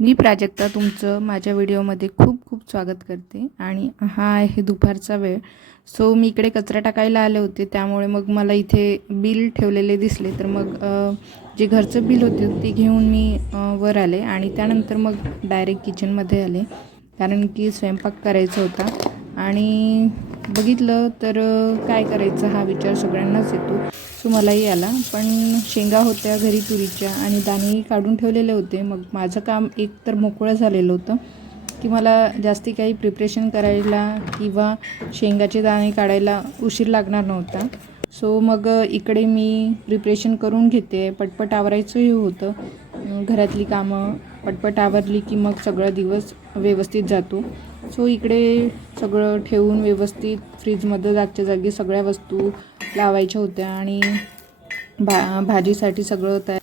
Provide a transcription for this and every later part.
मी प्राजक्ता तुमचं माझ्या व्हिडिओमध्ये खूप खूप स्वागत करते आणि हा आहे दुपारचा वेळ. सो मी इकडे कचरा टाकायला आले होते, त्यामुळे मग मला इथे बिल ठेवलेले दिसले. तर मग जे घरचं बिल होते ते घेऊन मी वर आले आणि त्यानंतर मग डायरेक्ट किचनमध्ये आले, कारण की स्वयंपाक करायचा होता. आणि बघितलं तर काय करायचं हा विचार सगळ्यांनाच येतो. सो मलाही आला, पण शेंगा होत्या घरी तुरीच्या आणि दाणे काढून ठेवलेले होते. मग माझं काम एक तर मोकळं झालेलं होतं की मला जास्ती काही प्रिपरेशन करायला किंवा शेंगाचे दाणे काढायला उशीर लागणार नव्हता. सो मग इकडे मी प्रिपरेशन करून घेते. पटपट आवरायचंही होतं. घरातली कामं पटपट आवरली की मग सगळा दिवस व्यवस्थित जातो. सो इकडे सगळं ठेवून व्यवस्थित फ्रीजमध्ये जागच्या जागी सगळ्या वस्तू लावायच्या होत्या आणि भाजीसाठी सगळं तयार.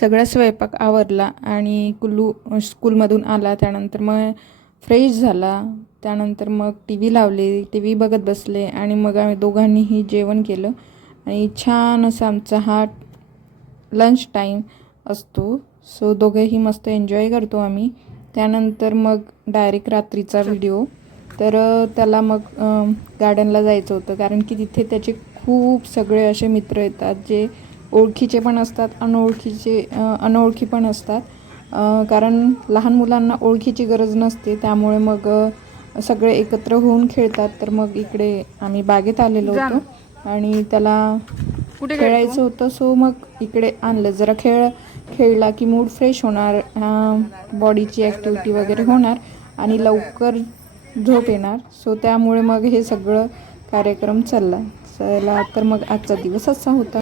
सगळा स्वयंपाक आवरला आणि कुल्लू स्कूलमधून आला. त्यानंतर मग फ्रेश झाला. त्यानंतर मग टी व्ही लावले, टी व्ही बघत बसले आणि मग आम्ही दोघांनीही जेवण केलं आणि छान असा आमचा हा लंच टाईम असतो. सो दोघेही मस्त एन्जॉय करतो आम्ही. त्यानंतर मग डायरेक्ट रात्रीचा व्हिडिओ. तर त्याला मग गार्डनला जायचं होतं, कारण की तिथे त्याचे खूप सगळे असे मित्र येतात, जे ओळखीचे पण असतात, अनोळखी पण असतात. कारण लहान मुलांना ओळखीची गरज नसते, त्यामुळे मग सगळे एकत्र होऊन खेळतात. तर मग इकडे आम्ही बागेत आलेलो होतो आणि त्याला खेळायचं होतं. सो मग इकडे आणलं. जरा खेळला की मूड फ्रेश होणार, बॉडीची ॲक्टिव्हिटी वगैरे होणार आणि लवकर झोप येणार. सो त्यामुळे मग हे सगळं कार्यक्रम चला. तर मग आजचा दिवस असा होता.